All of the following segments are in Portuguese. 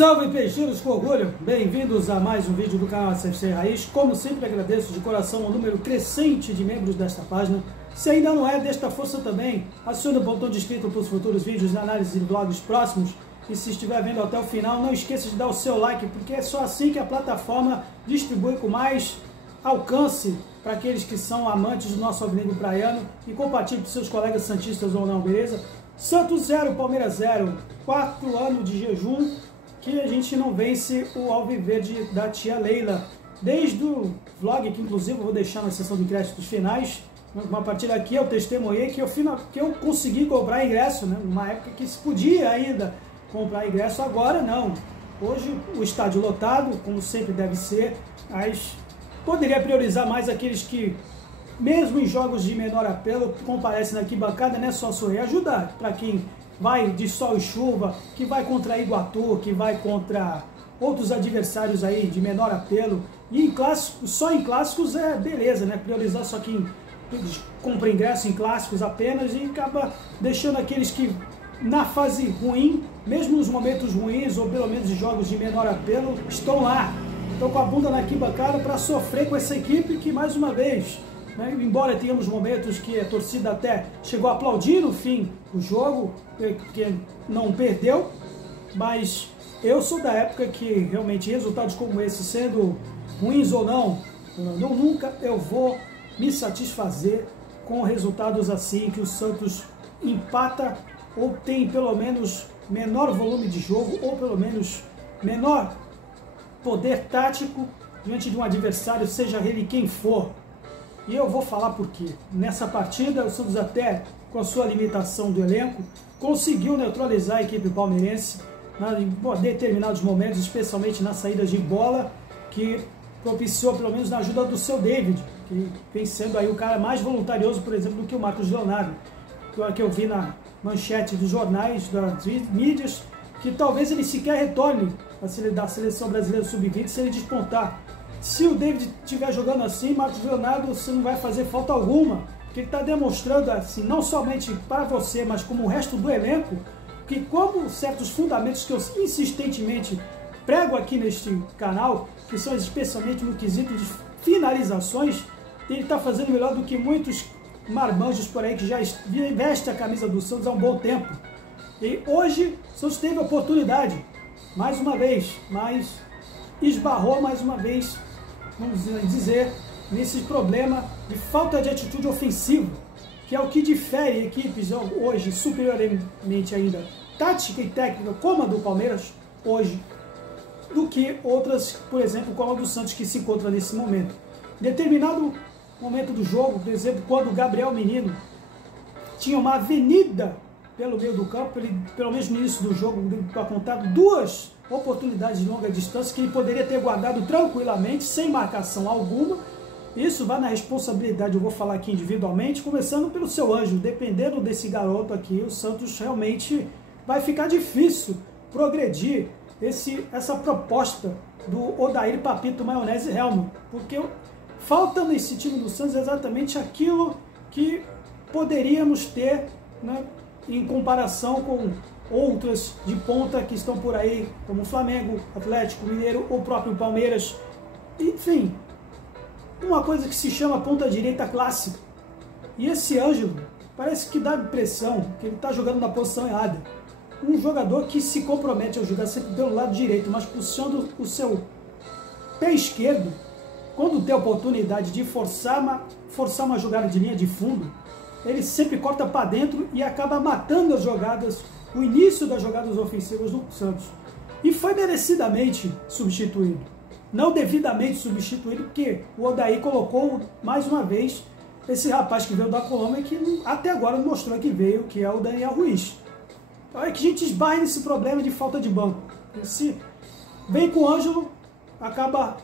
Salve peixeiros com orgulho, bem-vindos a mais um vídeo do canal SFC Raiz. Como sempre agradeço de coração o número crescente de membros desta página. Se ainda não é, desta força também, acione o botão de inscrito para os futuros vídeos de análise de blogs próximos. E se estiver vendo até o final, não esqueça de dar o seu like, porque é só assim que a plataforma distribui com mais alcance para aqueles que são amantes do nosso alvinegro praiano e compartilhe com seus colegas santistas ou não, beleza? Santos 0, Palmeiras 0, 4 anos de jejum que a gente não vence o Alviverde da tia Leila. Desde o vlog, que inclusive eu vou deixar na seção de créditos finais, uma partida aqui eu testemunhei que eu consegui comprar ingresso, né? Numa época que se podia ainda comprar ingresso, agora não. Hoje o estádio lotado, como sempre deve ser, mas poderia priorizar mais aqueles que, mesmo em jogos de menor apelo, comparecem na arquibancada, não é só sorrir, ajudar para quem vai de sol e chuva, que vai contra Iguatu, que vai contra outros adversários aí de menor apelo. E em clássicos, só em clássicos é beleza, né? Priorizar só quem compra ingresso em clássicos apenas e acaba deixando aqueles que na fase ruim, mesmo nos momentos ruins ou pelo menos em jogos de menor apelo, estão lá. Estão com a bunda na arquibancada para sofrer com essa equipe que, mais uma vez, né, embora tenhamos momentos que a torcida até chegou a aplaudir no fim do jogo, que não perdeu, mas eu sou da época que realmente resultados como esse, sendo ruins ou não, nunca eu vou me satisfazer com resultados assim, que o Santos empata ou tem pelo menos menor volume de jogo, ou pelo menos menor poder tático diante de um adversário, seja ele quem for. E eu vou falar por quê. Nessa partida, o Santos, até com a sua limitação do elenco, conseguiu neutralizar a equipe palmeirense em determinados momentos, especialmente nas saídas de bola, que propiciou, pelo menos na ajuda do seu David, que vem sendo aí o cara mais voluntarioso, por exemplo, do que o Marcos Leonardo, que eu vi na manchete dos jornais, das mídias, que talvez ele sequer retorne da seleção brasileira sub-20 se ele despontar. Se o David estiver jogando assim, Marcos Leonardo, você não vai fazer falta alguma, porque ele está demonstrando, assim, não somente para você, mas como o resto do elenco, que como certos fundamentos que eu insistentemente prego aqui neste canal, que são especialmente no quesito de finalizações, ele está fazendo melhor do que muitos marmanjos por aí que já vestem a camisa do Santos há um bom tempo. E hoje o Santos teve a oportunidade, mais uma vez, mas esbarrou mais uma vez, vamos dizer, nesse problema de falta de atitude ofensiva, que é o que difere equipes hoje superiormente ainda, tática e técnica, como a do Palmeiras hoje, do que outras, por exemplo, como a do Santos, que se encontra nesse momento. Em determinado momento do jogo, por exemplo, quando o Gabriel Menino tinha uma avenida pelo meio do campo, ele, pelo menos no início do jogo, para contar duas oportunidades de longa distância que ele poderia ter guardado tranquilamente, sem marcação alguma. Isso vai na responsabilidade, eu vou falar aqui individualmente, começando pelo seu Anjo. Dependendo desse garoto aqui, o Santos realmente vai ficar difícil progredir essa proposta do Odair Papito Maionese Helma, porque falta nesse time do Santos exatamente aquilo que poderíamos ter, né, em comparação com outras de ponta que estão por aí, como o Flamengo, Atlético Mineiro ou o próprio Palmeiras. Enfim, uma coisa que se chama ponta direita clássica. E esse Ângelo parece que dá a impressão que ele está jogando na posição errada. Um jogador que se compromete a jogar sempre pelo lado direito, mas puxando o seu pé esquerdo, quando tem a oportunidade de forçar uma jogada de linha de fundo, ele sempre corta para dentro e acaba matando as jogadas, o início das jogadas ofensivas do Santos. E foi merecidamente substituído. Não devidamente substituído, porque o Odair colocou mais uma vez esse rapaz que veio da Colômbia, que até agora não mostrou que veio, que é o Daniel Ruiz. Então é que a gente esbarra nesse problema de falta de banco. Se vem com o Ângelo, acaba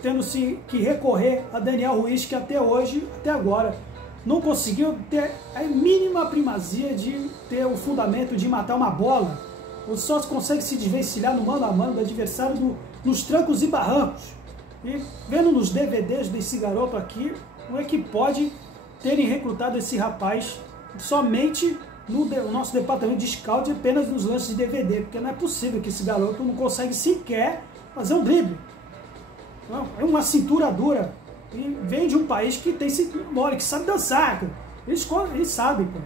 tendo-se que recorrer a Daniel Ruiz, que até hoje, até agora, não conseguiu ter a mínima primazia de ter o fundamento de matar uma bola. Ou só consegue se desvencilhar no mano a mano do adversário nos trancos e barrancos. E vendo nos DVDs desse garoto aqui, como é que pode terem recrutado esse rapaz somente o nosso departamento de scout apenas nos lances de DVD, porque não é possível que esse garoto não consegue sequer fazer um drible. Não, é uma cintura dura. E vem de um país que tem cintura mole, que sabe dançar, cara. Eles sabem, pô.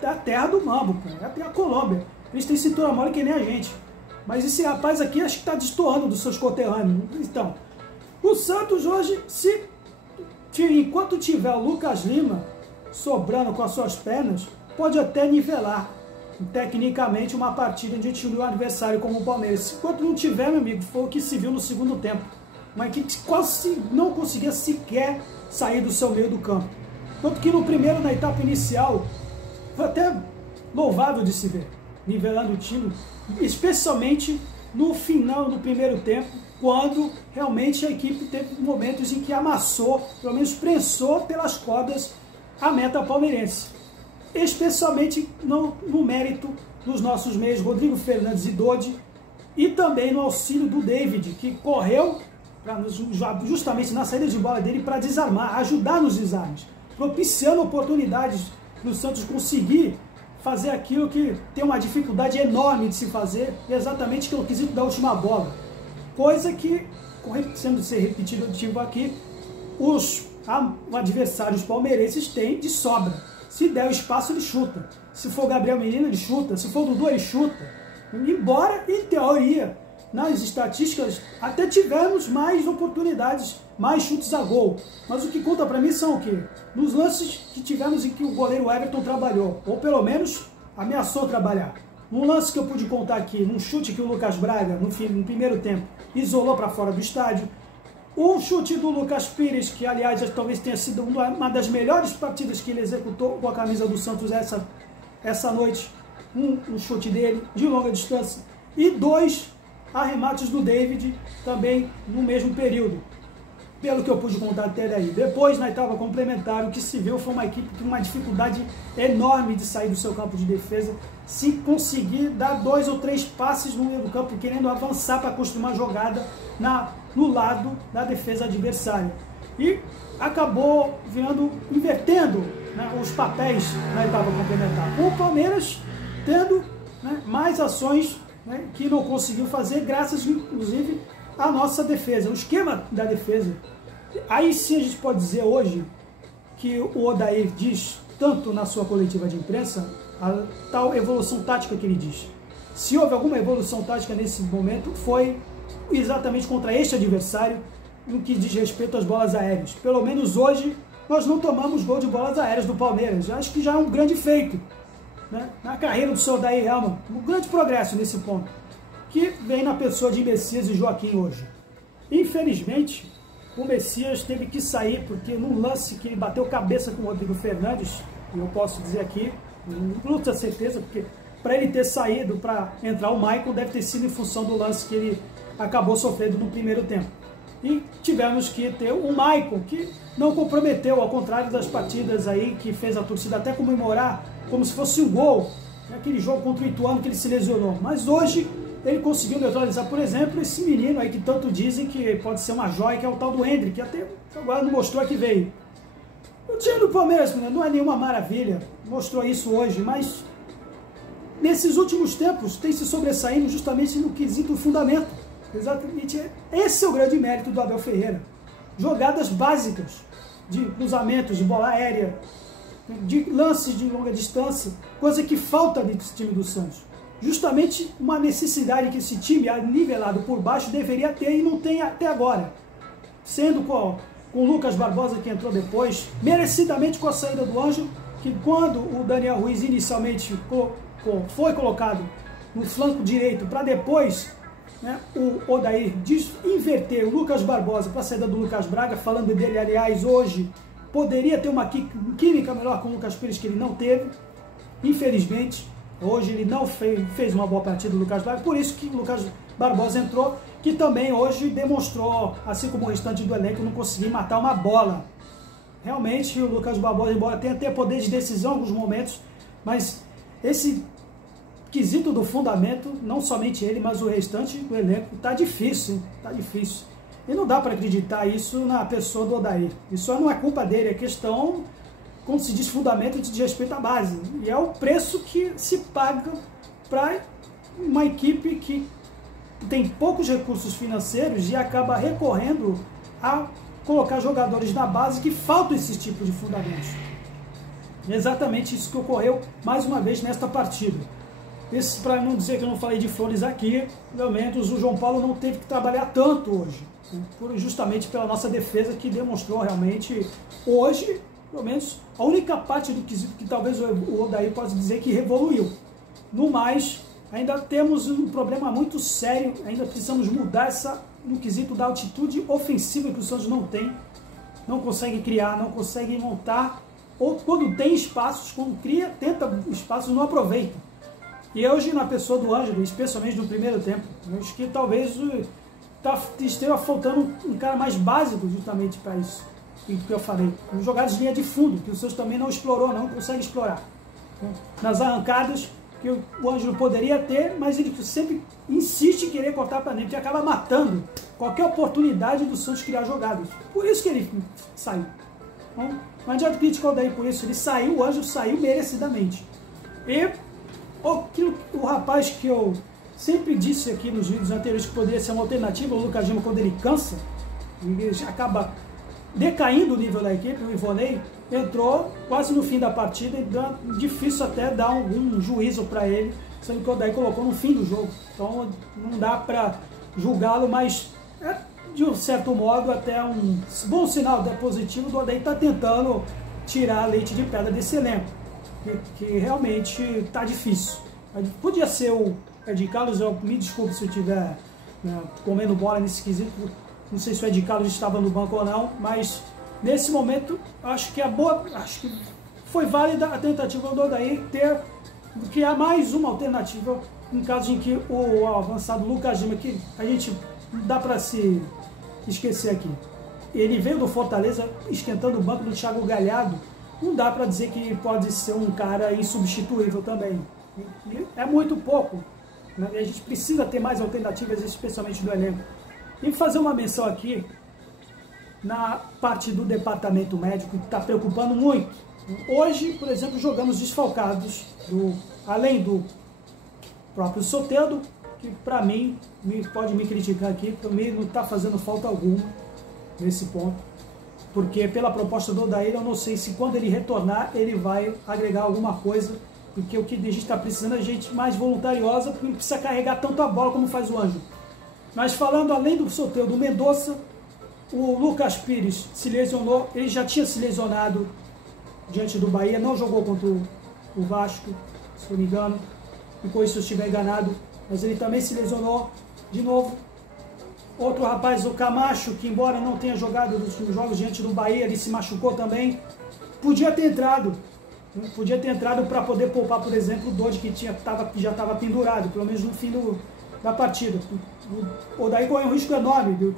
É a terra do mambo, pô. É a Colômbia. Eles têm cintura mole que nem a gente. Mas esse rapaz aqui acho que está destoando dos seus conterrâneos. Então, o Santos hoje, enquanto tiver o Lucas Lima sobrando com as suas pernas, pode até nivelar tecnicamente uma partida diante do adversário como o Palmeiras. Enquanto não tiver, meu amigo, foi o que se viu no segundo tempo. Uma equipe que quase não conseguia sequer sair do seu meio do campo. Tanto que no primeiro, na etapa inicial, foi até louvável de se ver, nivelando o time, especialmente no final do primeiro tempo, quando realmente a equipe teve momentos em que amassou, pelo menos prensou pelas cordas a meta palmeirense. Especialmente no mérito dos nossos meios, Rodrigo Fernandes e Dodi, e também no auxílio do David, que correu justamente na saída de bola dele para desarmar, ajudar nos desarmes, propiciando oportunidades para o Santos conseguir fazer aquilo que tem uma dificuldade enorme de se fazer, exatamente que é o quesito da última bola. Coisa que, sendo ser repetido aqui, os adversários palmeirenses têm de sobra. Se der o espaço, ele chuta. Se for Gabriel Menino, ele chuta. Se for Dudu, ele chuta. Embora, em teoria, nas estatísticas, até tivemos mais oportunidades, mais chutes a gol. Mas o que conta para mim são o quê? Nos lances que tivemos em que o goleiro Everton trabalhou, ou pelo menos ameaçou trabalhar. Um lance que eu pude contar aqui, num chute que o Lucas Braga, no primeiro tempo, isolou para fora do estádio. O chute do Lucas Pires, que aliás talvez tenha sido uma das melhores partidas que ele executou com a camisa do Santos essa noite. Um chute dele de longa distância. E 2 arremates do David também no mesmo período. Pelo que eu pude contar até daí. Depois, na etapa complementar, o que se viu foi uma equipe com uma dificuldade enorme de sair do seu campo de defesa, se conseguir dar 2 ou 3 passes no meio do campo, querendo avançar para construir uma jogada no lado da defesa adversária. E acabou invertendo, né, os papéis na etapa complementar. Com o Palmeiras tendo, né, mais ações, né, que não conseguiu fazer, graças inclusive à nossa defesa, o esquema da defesa. Aí sim a gente pode dizer hoje que o Odair diz, tanto na sua coletiva de imprensa, a tal evolução tática que ele diz. Se houve alguma evolução tática nesse momento, foi exatamente contra este adversário, no que diz respeito às bolas aéreas. Pelo menos hoje nós não tomamos gol de bolas aéreas do Palmeiras. Acho que já é um grande feito, né, na carreira do seu Odair Hellmann. Um grande progresso nesse ponto, que vem na pessoa de Messias e Joaquim hoje. Infelizmente, o Messias teve que sair, porque num lance que ele bateu cabeça com o Rodrigo Fernandes, e eu posso dizer aqui, não tenho certeza, porque para ele ter saído, para entrar o Michael, deve ter sido em função do lance que ele acabou sofrendo no primeiro tempo. E tivemos que ter o Michael, que não comprometeu, ao contrário das partidas aí, que fez a torcida até comemorar como se fosse um gol, naquele jogo contra o Ituano que ele se lesionou. Mas hoje ele conseguiu neutralizar, por exemplo, esse menino aí que tanto dizem que pode ser uma joia, que é o tal do Hendrick, que até agora não mostrou que veio. O time do Palmeiras, não é nenhuma maravilha, mostrou isso hoje, mas nesses últimos tempos tem se sobressaindo justamente no quesito fundamento. Exatamente, esse é o grande mérito do Abel Ferreira. Jogadas básicas de cruzamentos, de bola aérea, de lances de longa distância, coisa que falta nesse time do Santos. Justamente uma necessidade que esse time, nivelado por baixo, deveria ter e não tem até agora. Sendo com o Lucas Barbosa, que entrou depois, merecidamente com a saída do Ângelo, que quando o Daniel Ruiz inicialmente foi colocado no flanco direito para depois, né, o Odair inverter o Lucas Barbosa para a saída do Lucas Braga, falando dele, aliás, hoje, poderia ter uma química melhor com o Lucas Pires, que ele não teve, infelizmente. Hoje ele não fez uma boa partida do Lucas Braga, por isso que o Lucas Barbosa entrou, que também hoje demonstrou, assim como o restante do elenco, não conseguir matar uma bola. Realmente o Lucas Barbosa, embora tenha até poder de decisão em alguns momentos, mas esse quesito do fundamento, não somente ele, mas o restante do elenco, tá difícil, tá difícil. E não dá para acreditar isso na pessoa do Odair. Isso não é culpa dele, é questão como se diz, fundamento de respeito à base. E é o preço que se paga para uma equipe que tem poucos recursos financeiros e acaba recorrendo a colocar jogadores na base que faltam esse tipo de fundamentos. É exatamente isso que ocorreu mais uma vez nesta partida. Para não dizer que eu não falei de flores aqui, pelo menos o João Paulo não teve que trabalhar tanto hoje, né? Justamente pela nossa defesa, que demonstrou realmente hoje, pelo menos, a única parte do quesito que talvez o Odair possa dizer que evoluiu. No mais, ainda temos um problema muito sério, ainda precisamos mudar no quesito da altitude ofensiva que o Santos não tem, não consegue criar, não consegue montar, ou quando tem espaços, quando cria, tenta espaços, não aproveita. E hoje, na pessoa do Ângelo, especialmente no primeiro tempo, acho que talvez esteja faltando um cara mais básico justamente para isso, que eu falei. Jogadas de linha de fundo, que o Santos também não explorou, não consegue explorar. Nas arrancadas, que o Ângelo poderia ter, mas ele sempre insiste em querer cortar para dentro, que acaba matando qualquer oportunidade do Santos criar jogadas. Por isso que ele saiu. Não adianta criticar o Odair por isso, ele saiu, o Ângelo saiu merecidamente. E o rapaz que eu sempre disse aqui nos vídeos anteriores que poderia ser uma alternativa, o Lucas Lima, quando ele cansa, ele acaba decaindo o nível da equipe, o Ivonei entrou quase no fim da partida e difícil até dar algum juízo para ele, sendo que o Odair colocou no fim do jogo. Então não dá para julgá-lo, mas de um certo modo até um bom sinal positivo do Odair estar tentando tirar leite de pedra desse elenco, que realmente está difícil. Podia ser o Ed Carlos, me desculpe se eu estiver comendo bola nesse quesito, não sei se o Ed Carlos estava no banco ou não, mas nesse momento acho que foi válida a tentativa do Odair criar mais uma alternativa em caso em que o avançado Lucas Lima, que a gente não dá para se esquecer aqui, ele veio do Fortaleza esquentando o banco do Thiago Galhardo, não dá para dizer que pode ser um cara insubstituível também. E é muito pouco, né? A gente precisa ter mais alternativas, especialmente do elenco. E fazer uma menção aqui na parte do departamento médico, que está preocupando muito. Hoje, por exemplo, jogamos desfalcados, além do próprio Soteldo, que para mim, pode me criticar aqui, para mim não está fazendo falta alguma nesse ponto. Porque pela proposta do Odair, eu não sei se quando ele retornar, ele vai agregar alguma coisa, porque o que a gente está precisando é gente mais voluntariosa, porque não precisa carregar tanto a bola como faz o Ângelo. Mas falando além do sorteio do Mendonça, o Lucas Pires se lesionou, ele já tinha se lesionado diante do Bahia, não jogou contra o Vasco, se não me engano, e com isso eu estiver enganado, mas ele também se lesionou de novo. Outro rapaz, o Camacho, que embora não tenha jogado nos jogos diante do Bahia, ele se machucou também, podia ter entrado para poder poupar, por exemplo, o Dodge, que já estava pendurado, pelo menos no fim da partida. O Odair correu um risco enorme de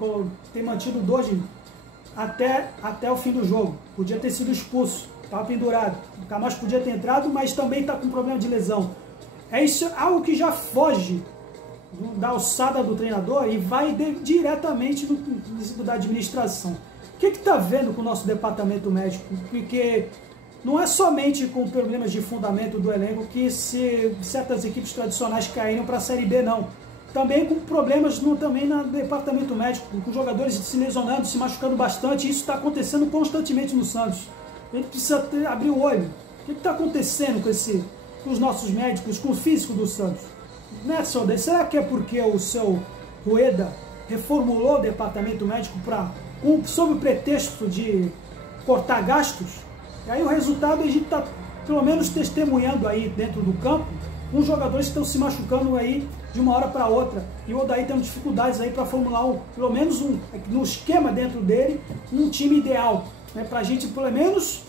ter mantido o Dodge até o fim do jogo. Podia ter sido expulso, estava pendurado. O Camacho podia ter entrado, mas também está com problema de lesão. É isso, algo que já foge da alçada do treinador e vai diretamente da administração. O que está vendo com o nosso departamento médico? Porque não é somente com problemas de fundamento do elenco que certas equipes tradicionais caíram para a Série B, não. Também com problemas também no departamento médico, com jogadores se lesionando, se machucando bastante. Isso está acontecendo constantemente no Santos. A gente precisa abrir o olho. O que está acontecendo com os nossos médicos, com o físico do Santos? Né, Soder? Será que é porque o seu Rueda reformulou o departamento médico sob o pretexto de cortar gastos? E aí o resultado a gente está pelo menos testemunhando aí dentro do campo, uns jogadores que estão se machucando aí de uma hora para outra, e o Odair tendo dificuldades aí para formular pelo menos no esquema dentro dele, um time ideal, né, para a gente pelo menos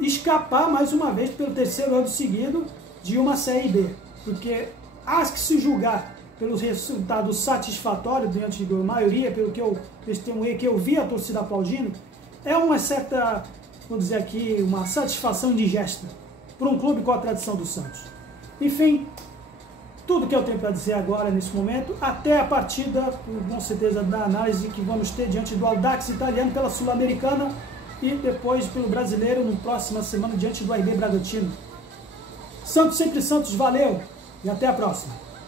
escapar mais uma vez pelo terceiro ano seguido de uma Série B, porque há que se julgar pelos resultados satisfatórios diante da maioria, pelo que eu testemunhei, que eu vi a torcida aplaudindo, é uma certa, vamos dizer aqui, uma satisfação indigesta para um clube com a tradição do Santos. Enfim, tudo que eu tenho para dizer agora nesse momento, até a partida, com certeza, da análise que vamos ter diante do Audax italiano pela Sul-Americana. e depois pelo Brasileiro na próxima semana diante do RB Bragantino. Santos sempre Santos, valeu e até a próxima.